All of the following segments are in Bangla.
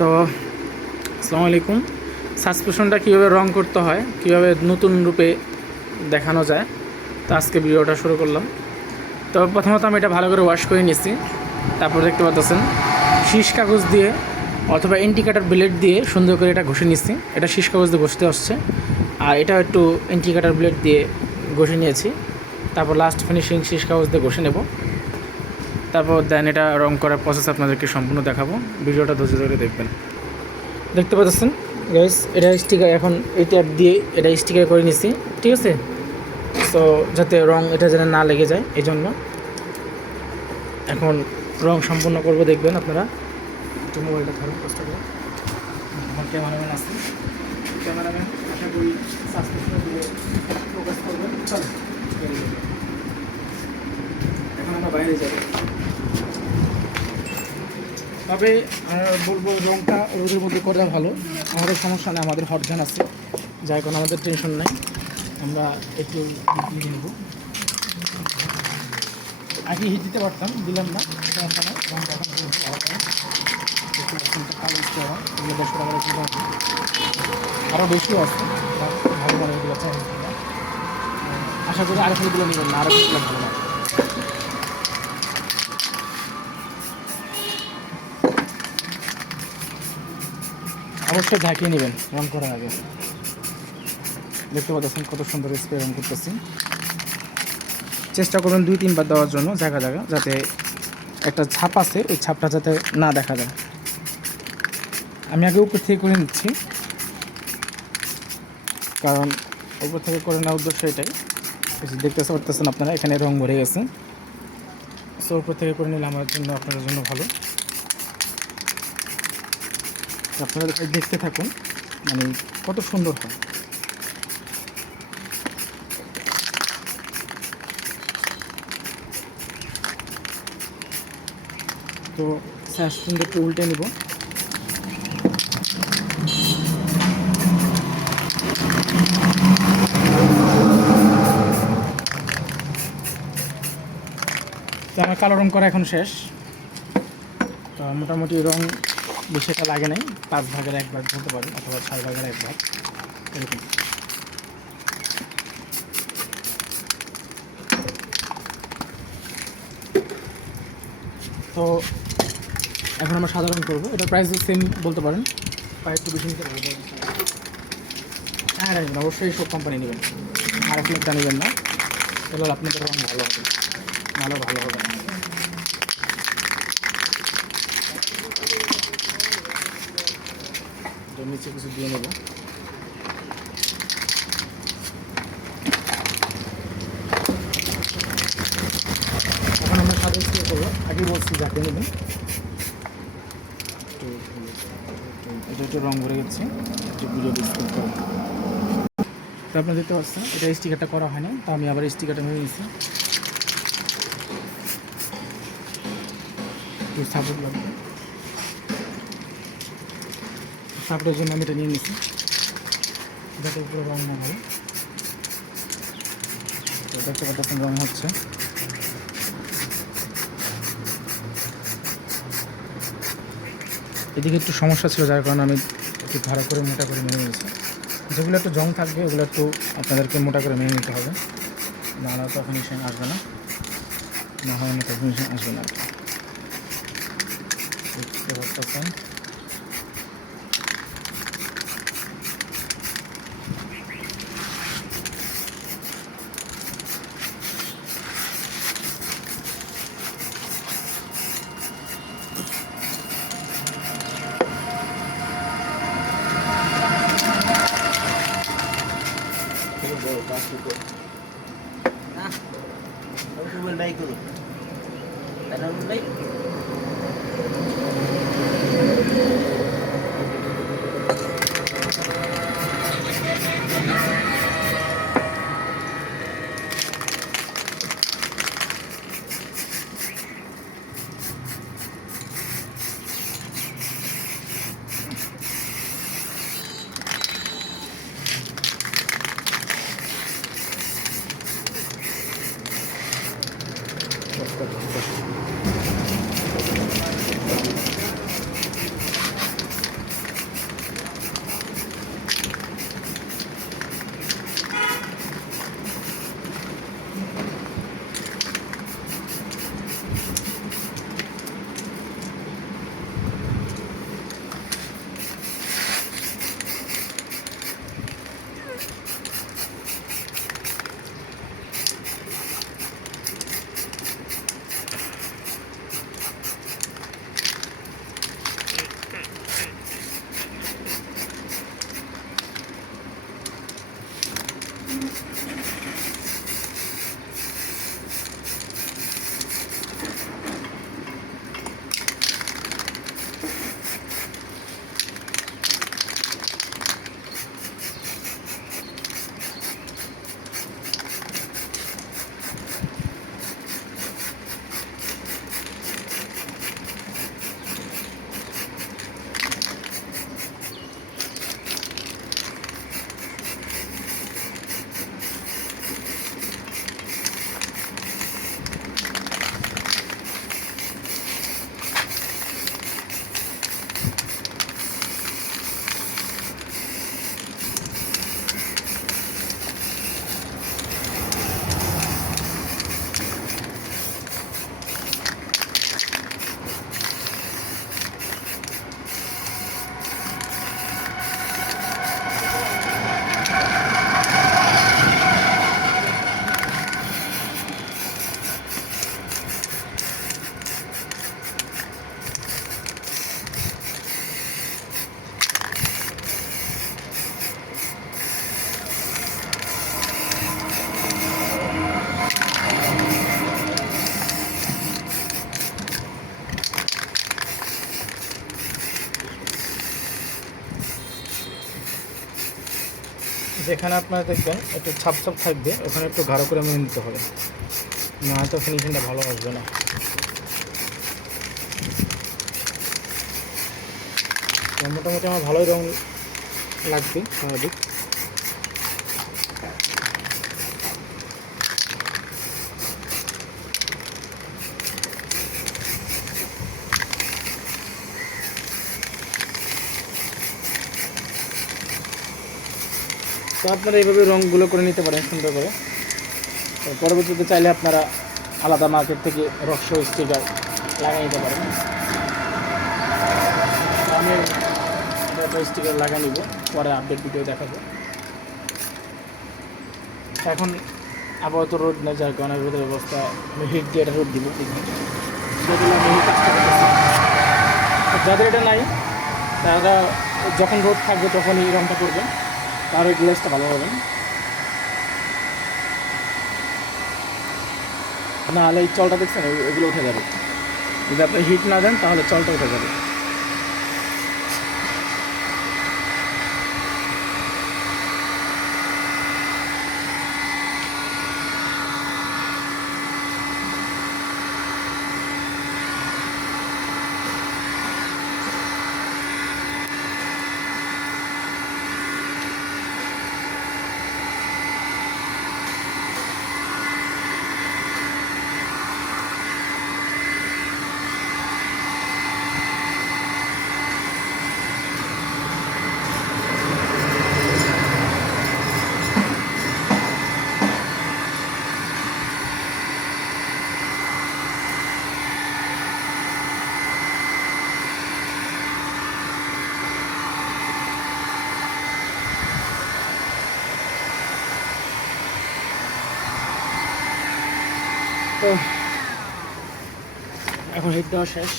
তো আসসালামু আলাইকুম। সাসপেনশনটা কীভাবে রং করতে হয়, কীভাবে নতুন রূপে দেখানো যায়, তো আজকে ভিডিওটা শুরু করলাম। তো প্রথমত আমি এটা ভালো করে ওয়াশ করে নিচ্ছি। তারপর দেখতে পাচ্ছেন শীষ কাগজ দিয়ে অথবা ইন্ডিকেটার ব্লেড দিয়ে সুন্দর করে এটা ঘষে নিচ্ছি। এটা শীষ কাগজ দিয়ে ঘষতে আসছে, আর এটা একটু ইন্ডিকেটার ব্লেড দিয়ে ঘষে নিয়েছি। তারপর লাস্ট ফিনিশিং শীষ কাগজ দিয়ে ঘষে নেব। তারপর দেন এটা রং করার প্রসেস আপনাদেরকে সম্পূর্ণ দেখাবো। ভিডিওটা ধৈর্য ধরে দেখবেন। দেখতে পাচ্ছেন গাইস, এটা স্টিকার, এখন এই ট্যাপ দিয়ে এটা স্টিকার করে নিচ্ছি, ঠিক আছে। তো যাতে রং এটা যেন না লেগে যায়, এই জন্য এখন রং সম্পূর্ণ করব, দেখবেন আপনারা। একটু মোবাইলটা ধরুন কষ্ট করে। আমার ক্যামেরাম্যান আছে, ক্যামেরাম্যান আশা করি সাসপেনশন দিয়ে ফোকাস করবেন। চল, এখন আমরা বাইরে যাব। তবে বলবো রংটা রোদের মধ্যে করা ভালো, আমাদের সমস্যা নেই, আমাদের হটগান আছে, যার কারণে আমাদের টেনশন নাই। আমরা একটু হিট নেব। আগে হিট দিতে পারতাম, দিলাম না, সমস্যা নেই। রংটা এখন কালো দিতে হয়, এগুলো 150 টাকার কিলো আছে, আরও বেশিও আছে, ভালো ভালো এগুলো আছে। আশা করি আরও ফুলগুলো নেবেন না, আরও কিছুগুলো ভালো লাগে। অবশ্যই ঝাঁকিয়ে নেবেন রং করার আগে। দেখতে পাচ্ছেন কত সুন্দর স্প্রে রং করতেছি। চেষ্টা করবেন 2-3 বার দেওয়ার জন্য, জায়গা জায়গা, যাতে একটা ছাপ আছে, ওই ছাপটা যাতে না দেখা যায়। আমি আগে উপর থেকে করে নিচ্ছি, কারণ উপর থেকে করে নেওয়ার উদ্দেশ্য এটাই। দেখতে পারতেছেন আপনারা, এখানে রং ভরে গেছে। সো উপর থেকে করে নিলে আমার জন্য, আপনাদের জন্য ভালো। আপনারা দেখতে থাকুন, মানে কত সুন্দর হয়। তো সাসপেনশনটা একটু উল্টে নিব। তো আমার কালো রং করা এখন শেষ। তো মোটামুটি রং বেশি একটা লাগে নাই, 5 ভাগের 1 ভাগ বলতে পারি, অথবা 6 ভাগের 1 ভাগ এরকম। তো এখন আমরা সাধারণ করবো, এটার প্রাইস সেম বলতে পারেন, প্রাইস একটু বেশি নিতে পারবো। হ্যাঁ রাখবেন, অবশ্যই সব কোম্পানি নেবেন, আর একটা নেবেন না, তাহলে আপনাদের রং ভালো হবে, ভালো হবে। তো নিচে কিছু দিয়ে নেব। এখন আমরা সাদা স্প্রে করবো, আগে বলছি যাকে নেবেন। এটা একটু রং ভরে গেছে, একটু ভিডিও ডিসপ্লে করবো। তো আপনারা দেখতে পাচ্ছেন এটা স্টিকারটা করা হয় না, তো আমি আবার স্টিকারটা নিয়ে নিয়েছি। একটু সাপোর্ট লাগবে, সাপোর্টের জন্য আমি এটা নিয়ে নিয়েছি, যাতে পুরো রং না হয়। তো দেখতে পাচ্ছেন রং হচ্ছে। এদিকে একটু সমস্যা ছিল, যার কারণে আমি একটু ভাড়া করে মোটা করে নিয়ে নিয়েছি। যেগুলো একটু জং থাকবে ওগুলো একটু আপনাদেরকে মোটা করে নিয়ে নিতে হবে, নাহলে তো ফিনিশিং আসবে না, না হয় না তো ফিনিশিং আসবে না। দেখতে পাচ্ছেন যেখানে আপনারা দেখবেন একটু ছাপ ছাপ থাকবে ওখানে একটু গাঢ় করে মেনে নিতে হবে, নয়তো ফিনিশিংটা ভালো আসবে না। মোটামুটি আমার ভালোই রং লাগবে স্বাভাবিক। তো আপনারা এইভাবে রঙগুলো করে নিতে পারেন সুন্দর করে। তো পরবর্তীতে চাইলে আপনারা আলাদা মার্কেট থেকে রক্স স্টিকার লাগিয়ে নিতে পারেন। আমি একটা স্টিকার লাগিয়ে নিব, পরে আপডেট ভিডিও দেখাবো। এখন আপাতত রোদ নেই, যার কারণে রোদের ব্যবস্থা আমি হিট দিয়ে এটা রোদ দিব। যাদের এটা নাই তারা যখন রোদ থাকবে তখন এই রঙটা করবেন, তার ওই গ্লেসটা ভালো হবে। নাহলে এই চলটা দেখছেন এগুলো উঠে যাবে, যদি আপনি হিট না দেন তাহলে চলটা উঠে যাবে। তো এখন হিট দেওয়া শেষ।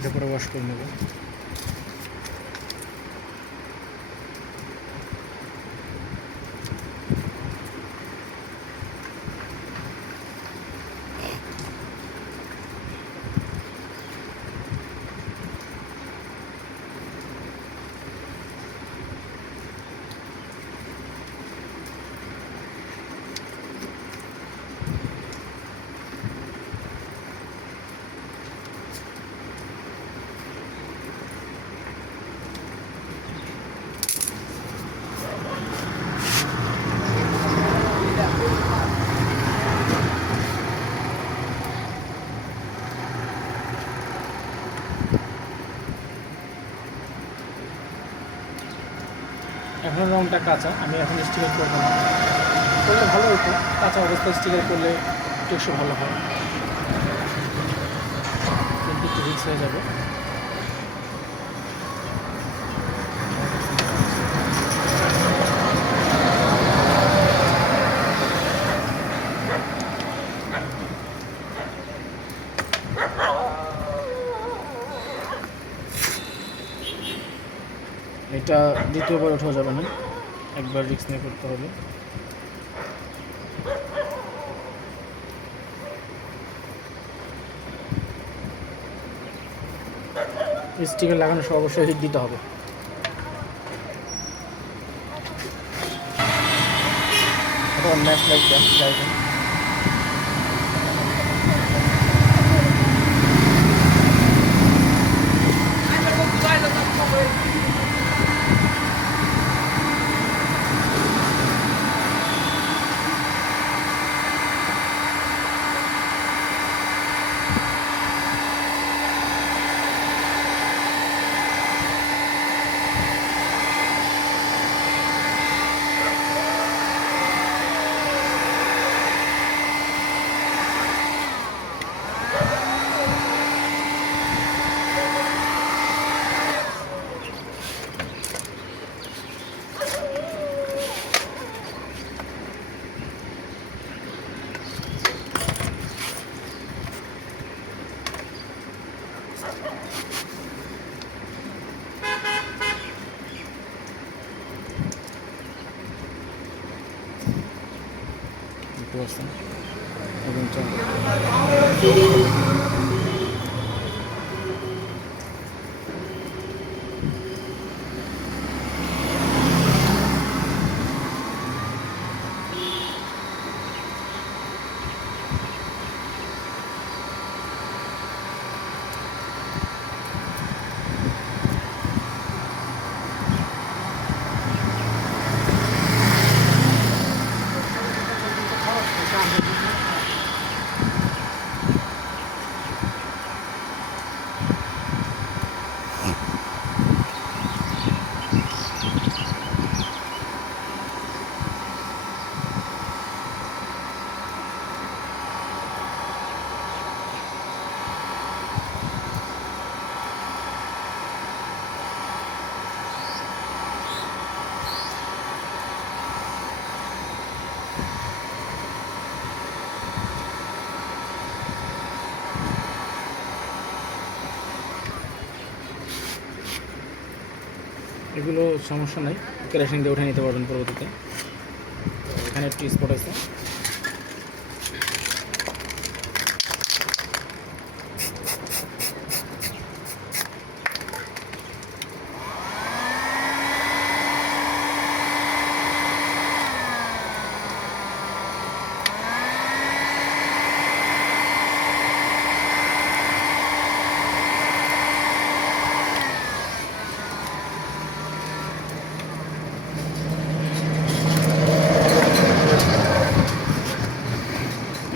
এটা পরে ওয়াশ করে নেব। এখন রঙটা কাঁচা, আমি এখন স্টিকার করবো না, করলে ভালো হতো। কাঁচা অবস্থায় স্টিকার করলে টেকসই ভালো হয়, কিন্তু একটু রিস্ক হয়ে যাবে। এটা দ্বিতীয়বার ওঠা যাবে না, একবার রিস্ক নিয়ে করতে হবে। স্টিকার লাগানোর সময় অবশ্যই হিট দিতে হবে। এটা ম্যাচ লাগবে যাইবেন। পারছেন এবং চলে। এগুলো সমস্যা নাই, কেরোসিন দিয়ে উঠে নিতে পারবেন পরবর্তীতে। এখানে একটি স্পট আছে,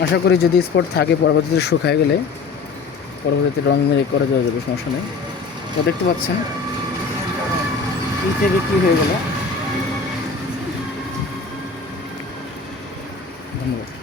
আশা করি যদি স্পট থাকে পরবর্তীতে শুকায় গেলে পরবর্তীতে রং মেরে করে দেওয়া যাবে, সমস্যা নেই। তো দেখতে পাচ্ছেন থেকে কী হয়ে গেল। ধন্যবাদ।